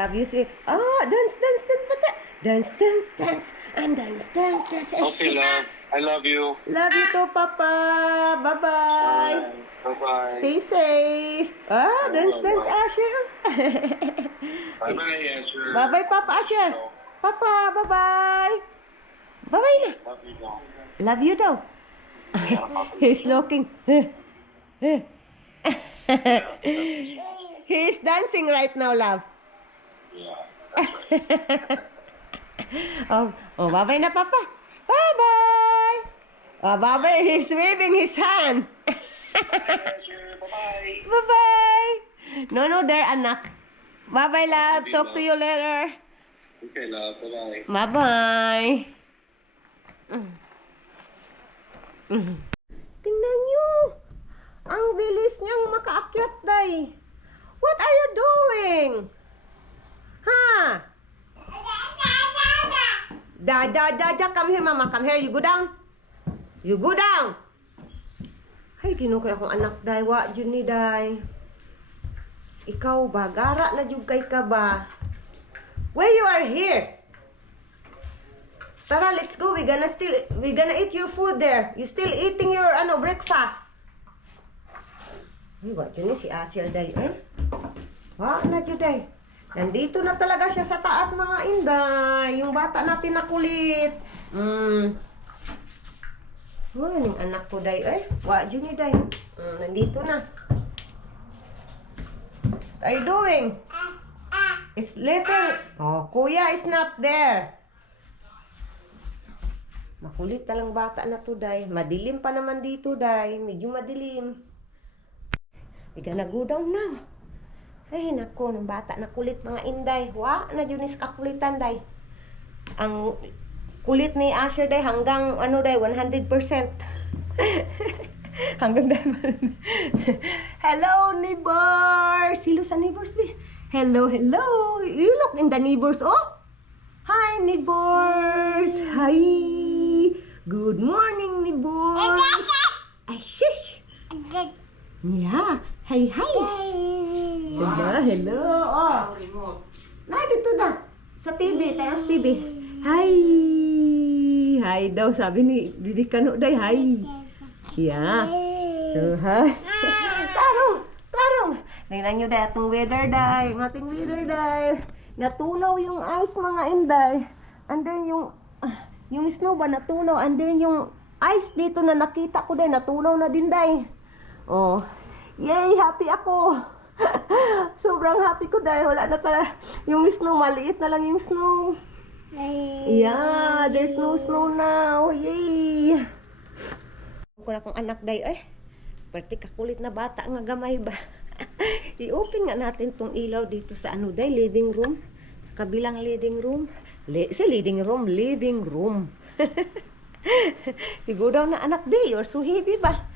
love you. Say, oh, dance, dance, dance, bata. Dance, dance, dance, and dance, dance, dance. Okay, love. I love you. Love you too, Papa. Bye-bye. Bye-bye. Stay safe. Ah, dance, dance, Asher. Bye-bye, Asher. Bye-bye, Papa Asher. Papa, bye-bye. Bye-bye na. Love you, dog. Love you daw. He's looking. He's dancing right now, love. Yeah. Oh, bye-bye na, Papa. Bye-bye. Oh, bye-bye. He's waving his hand. Asher, bye-bye. Bye-bye. No, there, anak. Bye-bye, love. Talk to you later. Okay, love. Bye-bye. Bye-bye. Tingnan nyo. Ang bilis niyang makaakyat, day. What are you doing? Ha? Da. Come here, mama. Come here. You go down. You go down. Ay, ginukay akong anak, day. Wa, dyan ni, day. Ikaw ba? Gara na dyan kay ka ba? Where you are here? Tara, let's go. We're gonna eat your food there. You still eating your breakfast. Ay, wa dyan ni si Asher, day. Wa na dyan, day. Nandito na talaga siya sa taas, mga inday. Yung bata natin na kulit. Oh, yung anak ko, day. Wa dyan ni, day. Nandito na. What are you doing? It's little. Oh, kuya is not there. Makulit talang bata na to, day. Madilim pa naman dito, day. Medyo madilim. We gonna go down now. Ay, nako, ng bata na kulit, mga inday. Wa, na dyan is kakulitan, day. Ang kulit ni Asher, day, hanggang, day, 100%. Hanggang diamond. Hello, neighbors! Hello sa neighbors, be. Hello. You look in the neighbors, oh. Hi, neighbors. Hi. Good morning, neighbors. Ay, shush. Yeah. Hi. Hello. Oh. Na, dito na. Sa TV. Tayo sa TV. Hi daw. Sabi ni Bibi Kano, day. Hi. Yeah. So, hi. Tarong. Tingnan nyo, day. Atong weather, day. Ating weather, day. Natunaw yung ice, mga inday. And then yung snow ba natunaw. And then yung ice dito na nakita ko, day. Natunaw na din, day. Oh. Yay! Happy ako! Sobrang happy ko dahil wala na talaga yung snow. Maliit na lang yung snow. Yeah, there's no snow now. Yay! Kung akong anak day, pati kakulit na bata nga gamay ba. I-open nga natin tong ilaw dito sa day, living room. Sa kabilang living room. Living room. Sigo daw na anak day, you're so heavy ba?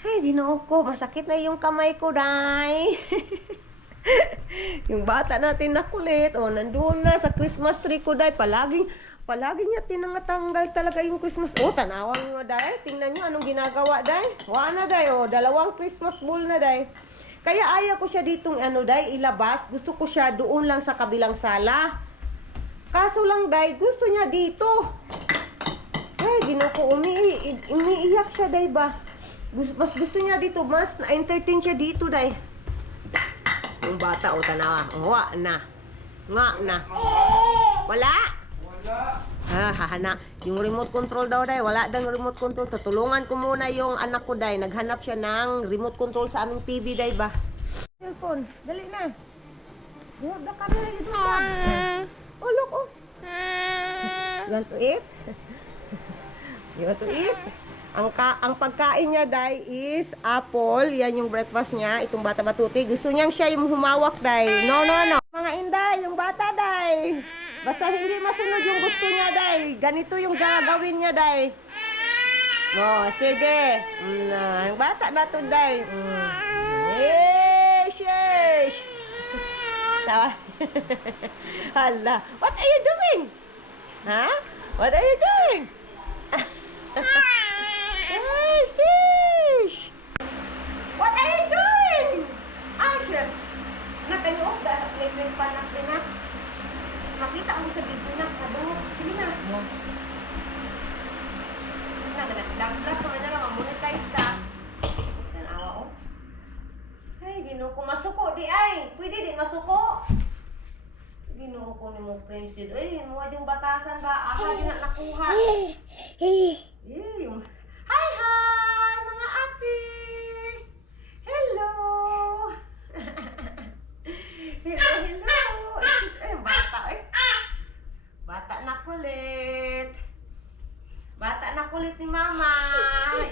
Ay, Ginoo ko, masakit na yung kamay ko, day. Yung bata natin na kulit, nandun na sa Christmas tree ko, day. Palagi niya tinangatanggal talaga yung Christmas. Tanawan nyo, day. Tingnan nyo anong ginagawa, day. Wana, day. Dalawang Christmas ball na, day. Kaya ayaw ko siya ditong, day, ilabas. Gusto ko siya doon lang sa kabilang sala. Kaso lang, day, gusto niya dito. Ay, Ginoo ko, umiiyak siya, day ba? Mas gusto niya dito, mas na-entertain siya dito, day. Yung bata, tanawa. Nga na. Wala? Hahana. Yung remote control daw, day. Wala daw remote control. Tutulungan ko muna yung anak ko, day. Naghanap siya ng remote control sa aming TV, day ba? Cellphone. Dali na. You have the camera, you don't have. Oh, look, oh. You want to eat? You want to eat? Ang pagkain niya, day, is apple. Yan yung breakfast niya. Itong bata batuti. Gusto niyang siya yung humawak, day. No. Mga inday, yung bata, day. Basta hindi masunod yung gusto niya, day. Ganito yung gagawin niya, day. Sige. Yung bata na to, day. Sheesh. Tawa. Hala. What are you doing? Ha? What are you doing? Hey, sis! What are you doing? Asher! Nakanyuok dahil electric pan natin, ha? makita mo sa video na kadungog. Sige na. Nagdagdag ko na lang, monetize ta. Tanawa, oh. Ay, ginoo ko masuko di ay. Pwede di masuko. Ginoo ko ni mo prinsid. Uy, mo yung batasan ba? Aha, di na nakuha. Yung... Hi, hi, mga ate! Hello! Hello, hello! Ay, bata eh. Bata na kulit. Bata na kulit ni mama.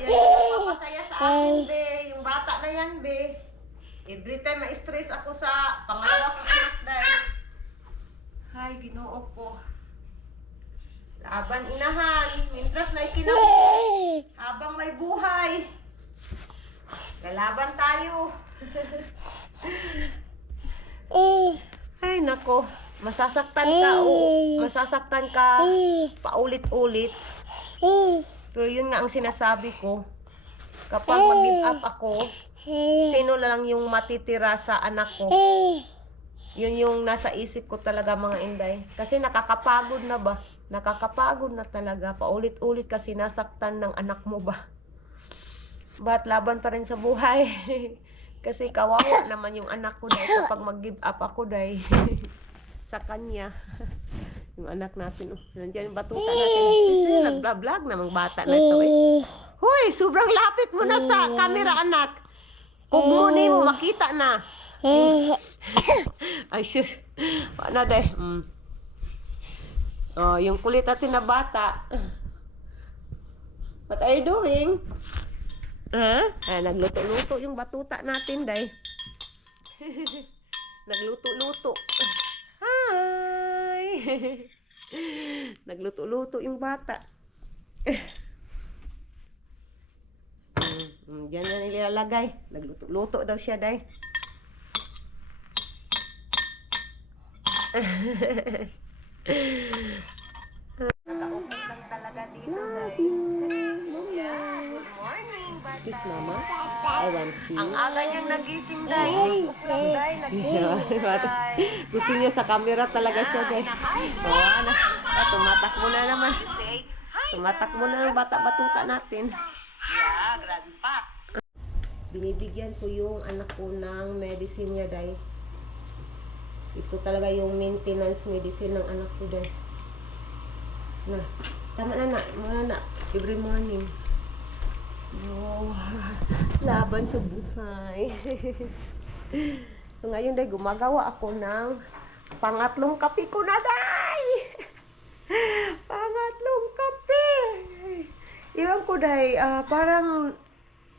Yan yung papasaya sa akin, be. Yung bata na yan, be. Every time ma-stress ako sa pangalawa kong anak dahil. Hay, ginoo ko. Laban inahan. Mintras na ikinabuhi. Habang may buhay. Lalaban tayo. Ay, nako. Masasaktan ka. Masasaktan ka paulit-ulit. Pero yun nga ang sinasabi ko. Kapag mag-give up ako, sino lang yung matitira sa anak ko? Yun yung nasa isip ko talaga, mga inday. Kasi nakakapagod na ba? Nakakapagod na talaga. Paulit-ulit kasi nasaktan ng anak mo ba? Ba't laban pa rin sa buhay? Kasi kawawa naman yung anak ko dahil kapag mag-give up ako dahil sa kanya. Yung anak natin, oh. Nandiyan yung batuta natin. Kasi nagbablog namang bata na ito eh. Hoy, sobrang lapit mo na sa camera, anak. Kugmuni mo, makita na. Ay, sus. Paano deh? Oh, yung kulit natin na bata. What are you doing? Ay, nagluto-luto yung batuta natin, day. Nagluto-luto. Hi! Nagluto-luto yung bata. Diyan na nilalagay. Nagluto-luto daw siya, day. Nakaupo lang talaga dito, day. Yeah, good morning, bata. Kiss, mama. I want kiss. Ang aga niyang nagising, day. Nagising, day. Gusto niya sa camera talaga siya, day. Tumatak mo na naman. Tumatak mo na ng bata-batuta natin. Yeah, grandpa. Binibigyan ko yung anak ko ng medicine niya, day. Ito talaga yung maintenance medicine ng anak ko, day. Na, tama na, muna na. Every morning. So, laban sa buhay. So, ngayon, day, gumagawa ako ng pangatlong kape ko na, day! Pangatlong kape! Iwan ko, day, parang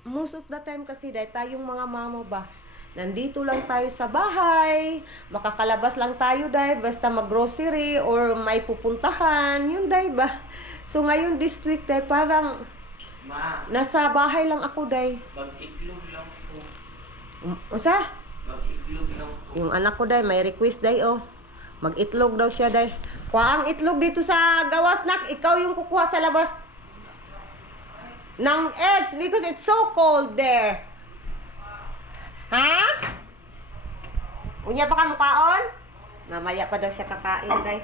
most of the time kasi, day, tayong mga mama ba, nandito lang tayo sa bahay, makakalabas lang tayo, day, basta mag-grocery or may pupuntahan, yun, day, ba? So, ngayon, this week, day, parang nasa bahay lang ako, day. Mag-iglog lang po. Usa? Mag-iglog lang po. Yung anak ko, day, may request, day, oh. Mag-itlog daw siya, day. Kuha ang itlog dito sa gawas, nak. Ikaw yung kukuha sa labas ng eggs because it's so cold there. Ha? Unya pa ka mukaon? Mamaya pa daw siya kakain, day.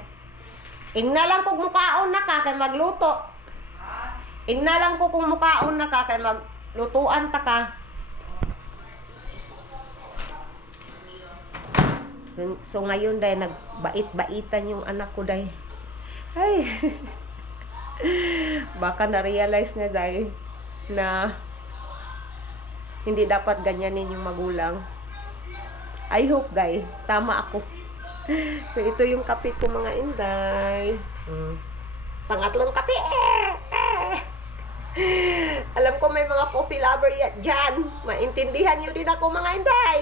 Ingna lang kung mukaon na ka, kay magluto. Ingna lang ko kung mukaon na ka, kay maglutuan ta ka. So ngayon, day, nagbait-baitan yung anak ko, day. Ay. Baka na-realize na, day, na hindi dapat ganyanin yung magulang. I hope, day, tama ako. So ito yung kape ko, mga inday. Pangatlong kape. Alam ko may mga coffee lover dyan. Maintindihan nyo din ako, mga inday.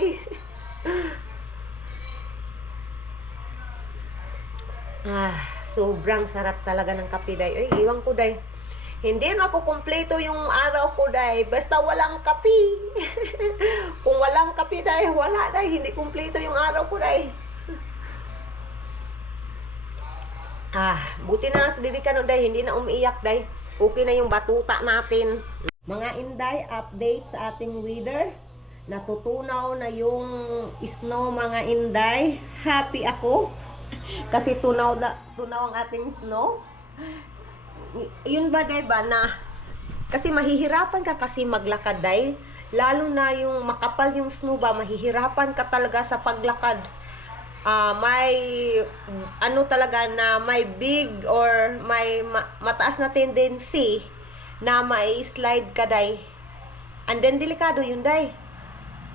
Sobrang sarap talaga ng kape, day. Ay, iwan ko, day. Hindi na ako kumpleto yung araw ko, day. Basta walang kape. Kung walang kape, day, wala, day. Hindi kumpleto yung araw ko, day. Buti na lang sa bibi ka, no, day. Hindi na umiiyak, day. Okay na yung batuta natin. Mga inday, update sa ating weather. Natutunaw na yung snow, mga inday. Happy ako. Kasi tunaw ang ating snow. Yun ba, day ba, na kasi mahihirapan ka kasi maglakad, day. Lalo na yung makapal yung snow ba, mahihirapan ka talaga sa paglakad. May ano talaga na may big or may mataas na tendency na mai-slide ka, day. And then delikado yun, day.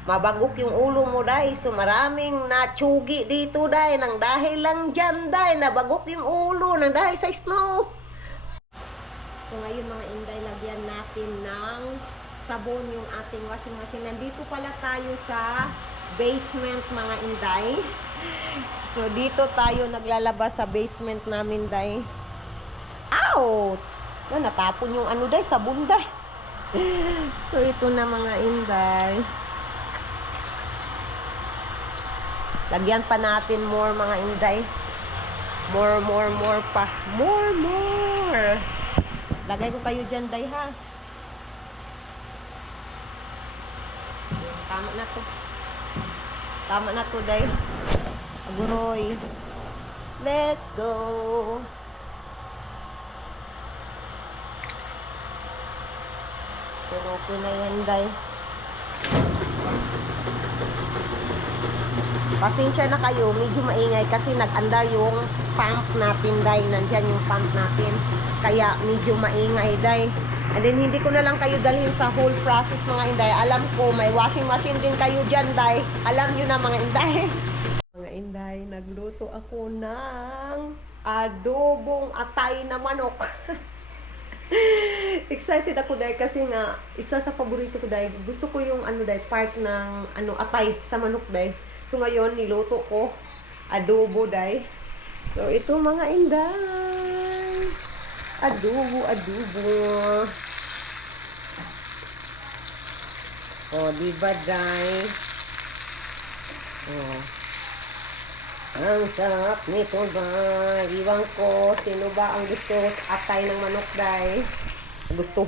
Mabagok yung ulo mo, day. So maraming natsugi dito, day, nang dahil lang dyan, day, nabagok yung ulo nang dahil sa snow. So ngayon mga inday, lagyan natin ng sabon yung ating washing machine. Nandito pala tayo sa basement mga inday. So dito tayo naglalabas sa basement namin, day. Ouch! Natapon yung ano, day, sabon, day. So ito na mga inday. Lagyan pa natin more mga inday. More pa. More. Lagay ko kayo dyan, day, ha. Tama na to. Tama na to, day. Aguroy. Let's go. Pero okay na yan, day. Pasensya na kayo, medyo maingay kasi nag-andar yung pump natin, day. Nandyan yung pump natin. Kaya medyo maingay, day. And then hindi ko na lang kayo dalhin sa whole process mga inday. Alam ko may washing machine din kayo dyan, day. Alam nyo na mga inday. Mga inday, nagluto ako ng adobong atay na manok. Excited ako, day, kasi nga isa sa paborito ko, day. Gusto ko yung ano, day, part ng ano, atay sa manok, day. So ngayon niluto ko adobo, day. So ito mga inday. Adobo. Oh, diba, day? Oh. Ang sarap nito, day. Iwan ko, sino ba ang gusto atay ng manok, day? Gusto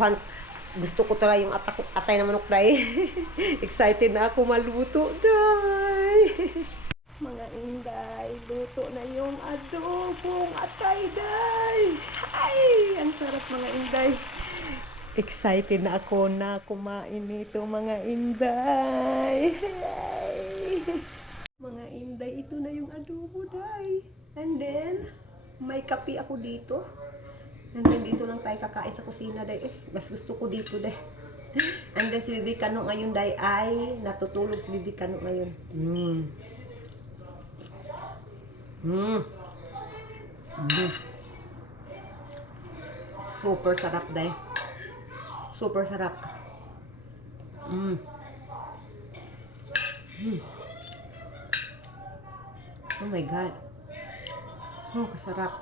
ko talaga yung atay ng manok, day. Excited na ako maluto, day. Mga inday, luto na yung adobong atay, day. Ay, ang sarap mga inday. Excited na ako na kumain nito mga inday. Ay. Mga inday, ito na yung adobo, day. And then, may kape ako dito. And then, dito lang tayo kakain sa kusina, day. Mas gusto ko dito, day. And then, si Bibi Kano ngayon, day, ay natutulog si Bibi Kano ngayon. Super sarap, day. Super sarap. Oh my God. Oh, kasarap.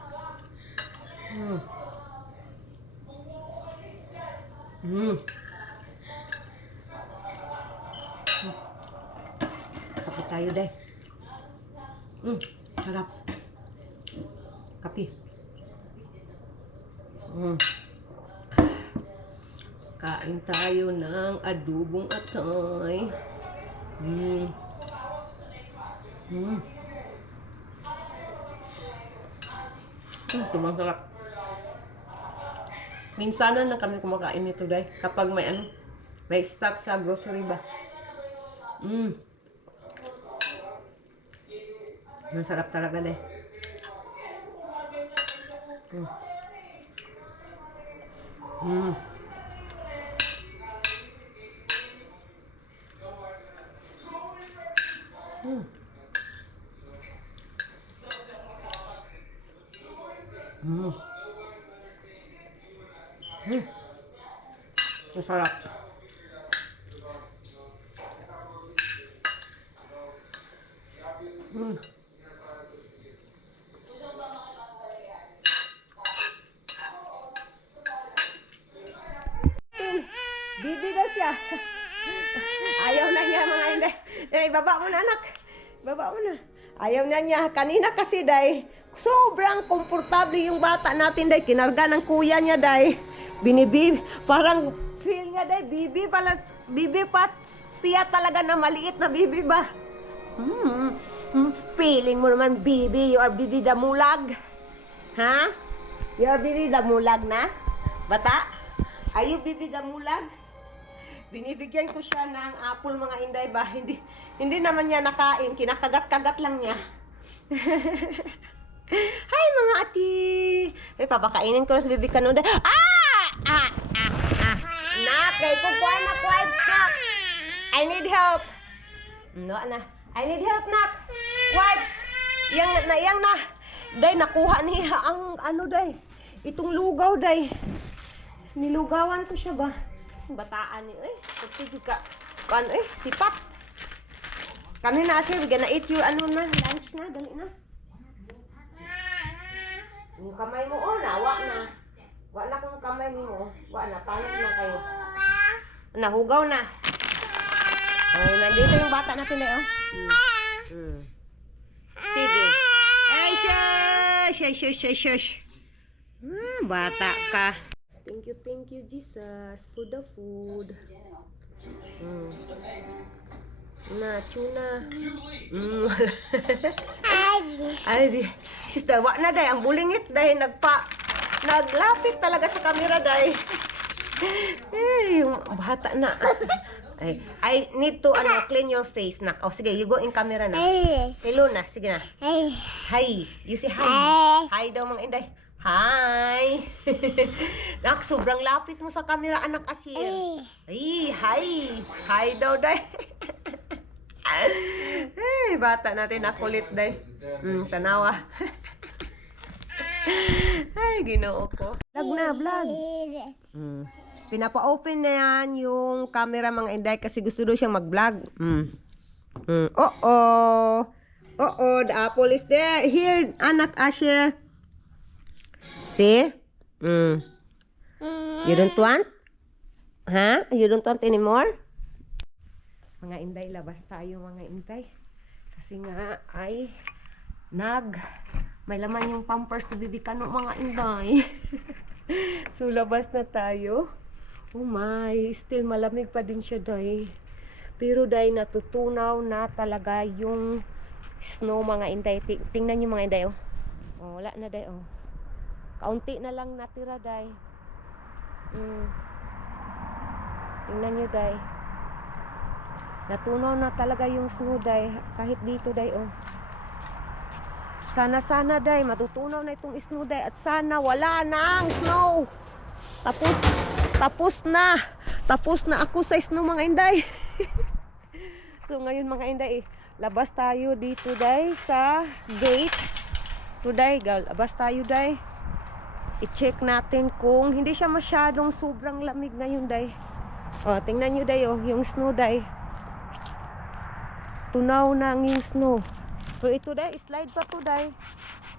Kape tayo, day. Sarap. Kape. Kain tayo ng adobong atay. Sobrang sarap. Minsanan na kami kumakain nito, day. Kapag may ano, may stock sa grocery ba. Masarap talaga, day. Masarap. Bibi na siya. Ayaw na niya mga inday. Baba mo na, anak. Baba mo na. Ayaw na niya. Kanina kasi, day, sobrang komportable yung bata natin, day. Kinarga ng kuya niya, day. Binibib. Parang feel niya, day. Bibi pa siya talaga na maliit na bibi ba? Feeling mo naman, Bibi, you are Bibi Damulag. Ha? You are Bibi Damulag na? Bata? Are you Bibi Damulag? Binibigyan ko siya ng apple, mga inday ba? Hindi naman niya nakain, kinakagat-kagat lang niya. Hi mga ati! Papakainin ko na sa Bibi Kanuday. Nak, kay kukuha na quiet, nak! I need help! No, na. I need help, nak! Wipes! Yang na! Day, nakuha niya ang ano, day. Itong lugaw, day. Nilugawan ko siya ba? Bataan niya, pagtigil ka. Ano, sipat. Kami na, sir. We're gonna eat your, lunch na. Dali na. Yung kamay mo, nawa na. Wala kong kamay mo. Wala na, panik na kayo. Nahugaw na. Ay, nandito yung bata natin na, Sige. Ay, shush. Bata ka. Thank you, Jesus, for the food. Na, tuna. Ay, sister, wak na, day. Ang bulingit, day. Naglapit talaga sa camera, day. Yung bata na. I need to clean your face, nak. Oh, sige, you go in camera na. Hello na, sige na. Hi. You say hi. Hi daw, mga inday. Hi. Nak, sobrang lapit mo sa camera, anak Asir. Ay, hi. Hi daw, day. Ay, bata natin na kulit, day. Tanawa. Ay, ginoo ko. Vlog na, vlog. Pinapa-open na yan yung camera, mga inday, kasi gusto daw siyang mag-vlog. The apple is there. Here, anak Asher. See? You don't want? Huh? You don't want anymore? Mga inday, labas tayo, mga inday. Kasi nga, may laman yung pampers na Bibi Kano, mga inday. So, labas na tayo. Oh my, still malamig pa din siya, day. Pero, day, natutunaw na talaga yung snow, mga inday. Tingnan niyo, mga inday, wala na, day, Kaunti na lang natira, day. Tingnan niyo, day. Natunaw na talaga yung snow, day. Kahit dito, day, Sana, day, matutunaw na itong snow, day. At sana wala na ang snow. Tapos na ako sa snow, mga inday. So, ngayon, mga inday, labas tayo dito, day, sa gate. Today, labas tayo, day. I-check natin kung hindi siya masyadong sobrang lamig ngayon, day. Tingnan nyo, day, yung snow, day. Tunaw na ang yung snow. So, ito, day, slide pa to, day.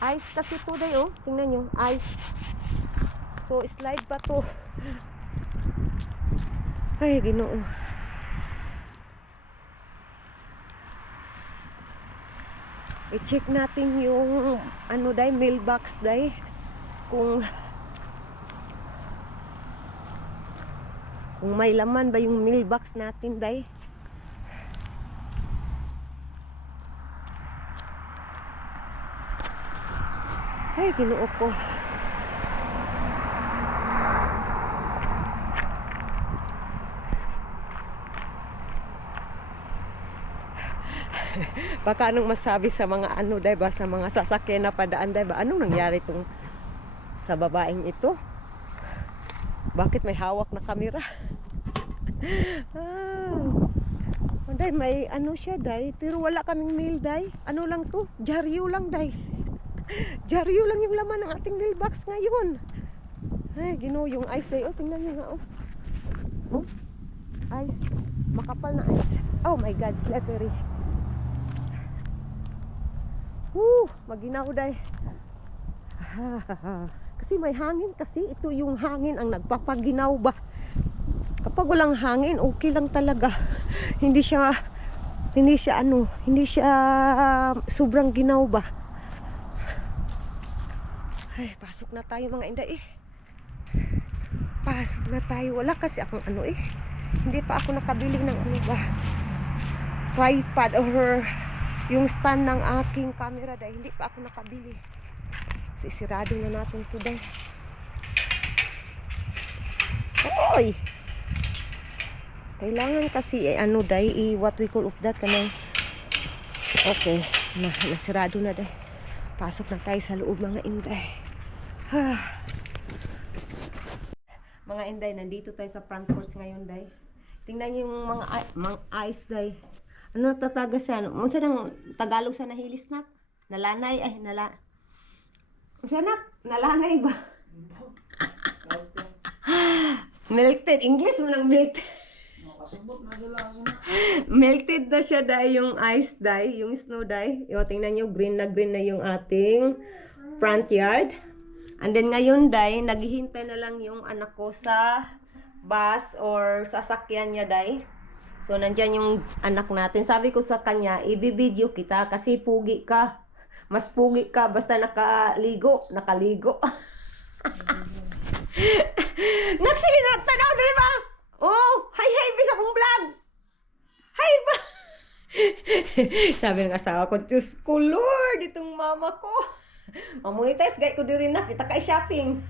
Ice kasi to, day, tingnan nyo, ice. So, slide pa to. Ay, ginoo. I-check natin yung, day, mailbox, day. Kung may laman ba yung mailbox natin, day. Ay, ginoo ko. Baka anong masabi sa mga day ba, sa mga sasakyan na padaan, day ba? Anong nangyari tong sa babaeng ito? Bakit may hawak na kamera? Day, may siya, day. Pero wala kaming mail, day. Ano lang to? Dyaryo lang, day. Dyaryo lang yung laman ng ating mailbox ngayon. Ay, ginoo, yung ice, day. Tingnan nyo nga, ice. Makapal na ice. Oh my God, slippery. Maginaw, day. Kasi may hangin kasi. Ito yung hangin ang nagpapaginaw ba. Kapag walang hangin, okay lang talaga. Hindi siya sobrang ginaw ba. Ay, pasok na tayo, mga inday. Pasok na tayo. Wala kasi akong Hindi pa ako nakabili ng ba. Tripod or yung stand ng aking camera dahil hindi pa ako nakabili. Sisirado na natin ito dahil. Oy! Kailangan kasi ano dahil what we call of that ano. Okay, nasirado na dahil. Pasok na tayo sa loob mga inday. Mga inday, nandito tayo sa front porch ngayon day. Tingnan niyo yung mga ice day. Ano tataga siya? Ano sa nang Tagalog sa nahilis na? Nalanay ay Siya na? Nalanay ba? Melted. English mo ng melted. Melted na siya dahil yung ice dye, yung snow dye. Yo, tingnan nyo, green na yung ating front yard. And then ngayon dahil, naghihintay na lang yung anak ko sa bus or sasakyan niya dahil. So, nandyan yung anak natin. Sabi ko sa kanya, ibibideo kita kasi pugi ka. Mas pugi ka basta nakaligo. Nagsige na, tanaw, dali ba? Oh, hi, bisa kong vlog. Hi ba? Sabi ng asawa ko, Diyos ko, Lord, itong mama ko. Mamonetize, gaya ko din na, kita kay shopping.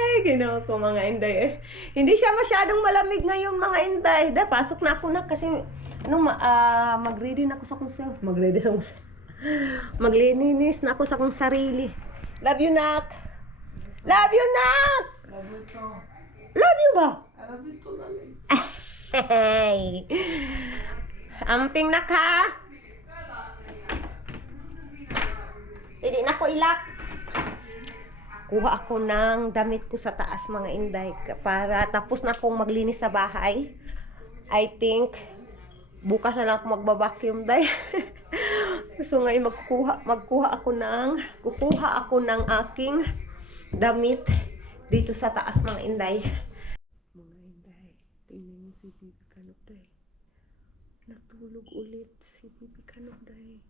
Ay, ginawa ko mga inday eh. Hindi siya masyadong malamig ngayon mga inday. Pasok na ako na kasi mag-ready na ako sa kong self. Maglilinis na ako sa kong sarili. Love you, Nak. Love you, Nak. Love you too. Love you ba? I love you too, Lali. Hey. Amping Nak ha. Hindi na ko ilak. Kuha ako ng damit ko sa taas mga inday para tapos na akong maglinis sa bahay. I think bukas na lang ako magbabacuum day. So ngayon kukuha ako ng aking damit dito sa taas mga inday. Mga inday, tingnan niyo si Bibi Kanok day. Natulog ulit si Bibi Kanok day.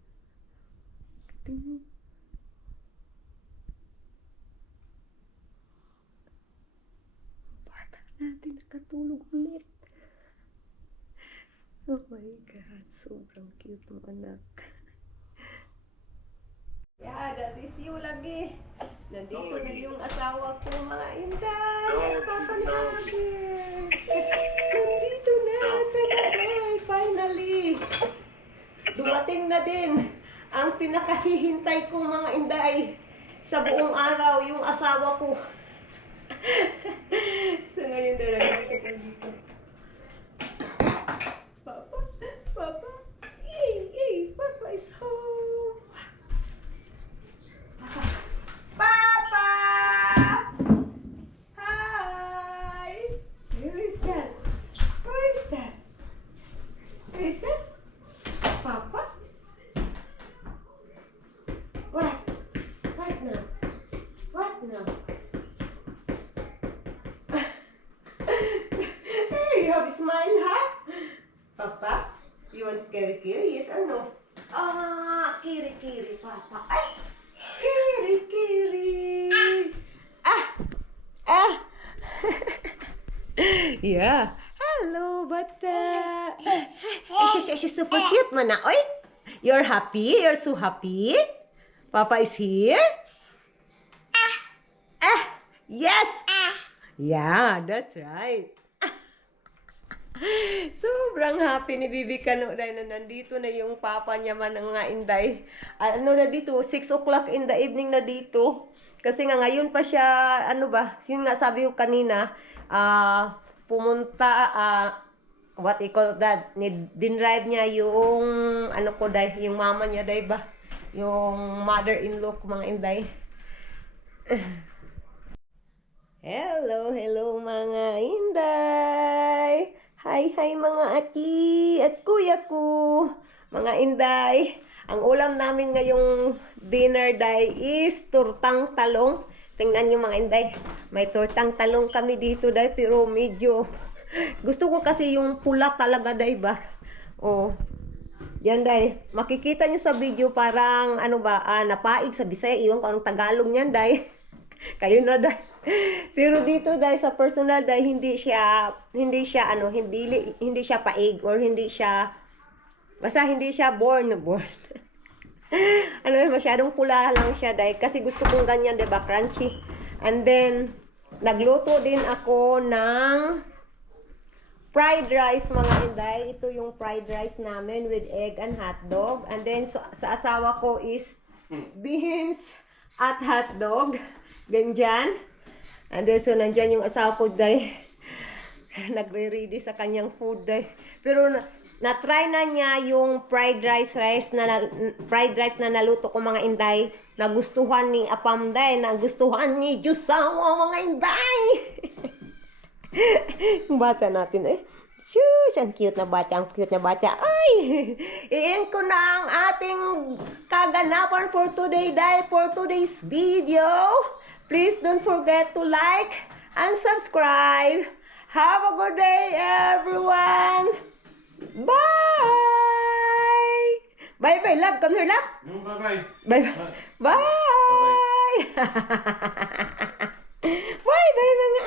Tingnan. Natin nakatulog ulit. Oh my God, sobrang cute ng anak. Yeah, that is you lagi. Nandito na yung asawa ko mga inday. Papa ni Abby. Nandito na sa bahay, finally. Dumating na din ang pinakahihintay kong mga inday sa buong araw, yung asawa ko. So ngayon dalawa ko dito. Papa, Papa is home. Papa! Hi! Where is that? Where is that? Where is that? Papa? What? What now? What now? You have a smile, huh? Papa, you want kiri-kiri? Yes or no? Kiri-kiri, Papa. Ay! Kiri-kiri! Yeah. Hello, bata. She's super cute man na. Oy! You're happy? You're so happy? Papa is here? Yes! Yeah, that's right. Sobrang happy ni Bibi Kano dahil na nandito na yung papa niya man ng mga inday. Ano na dito, 6 o'clock in the evening na dito. Kasi nga ngayon pa siya, yun nga sabi ko kanina, pumunta, what you call that, dinrive niya yung, yung mama niya day ba? Yung mother-in-law ko mga inday. Hello mga inday! Hi mga ati at kuya ko, mga inday. Ang ulam namin ngayong dinner day is tortang talong. Tingnan niyo mga inday, may tortang talong kami dito day pero medyo gusto ko kasi yung pula talaga day ba. Oh. Yan day, makikita niyo sa video parang napaig sa Bisaya, iwan ko anong Tagalog niyan day. Kayo na day. Pero dito dahil sa personal dahil hindi siya hindi siya paig or hindi siya basta hindi siya born. Masyadong pula lang siya dahil kasi gusto kong ganyan, 'di ba, crunchy. And then nagluto din ako ng fried rice, mga inday. Ito yung fried rice namin with egg and hotdog. And then sa asawa ko is beans at hotdog. Ganyan. And then so nandyan yung asawa ko dahil nagre-ready sa kanyang food dahil. Pero na-try na niya yung fried rice na naluto ko, mga inday. Nagustuhan ni Apamday, nagustuhan ni Jusawa, mga inday. Yung bata natin Shush, ang cute na bata, ang cute na bata. Ay, i-end ko na ang ating kaganapan for today dahil for today's video. Please don't forget to like and subscribe. Have a good day, everyone. Bye. Bye-bye, love. Come here, love. Bye-bye. Bye. Bye. Bye-bye, mga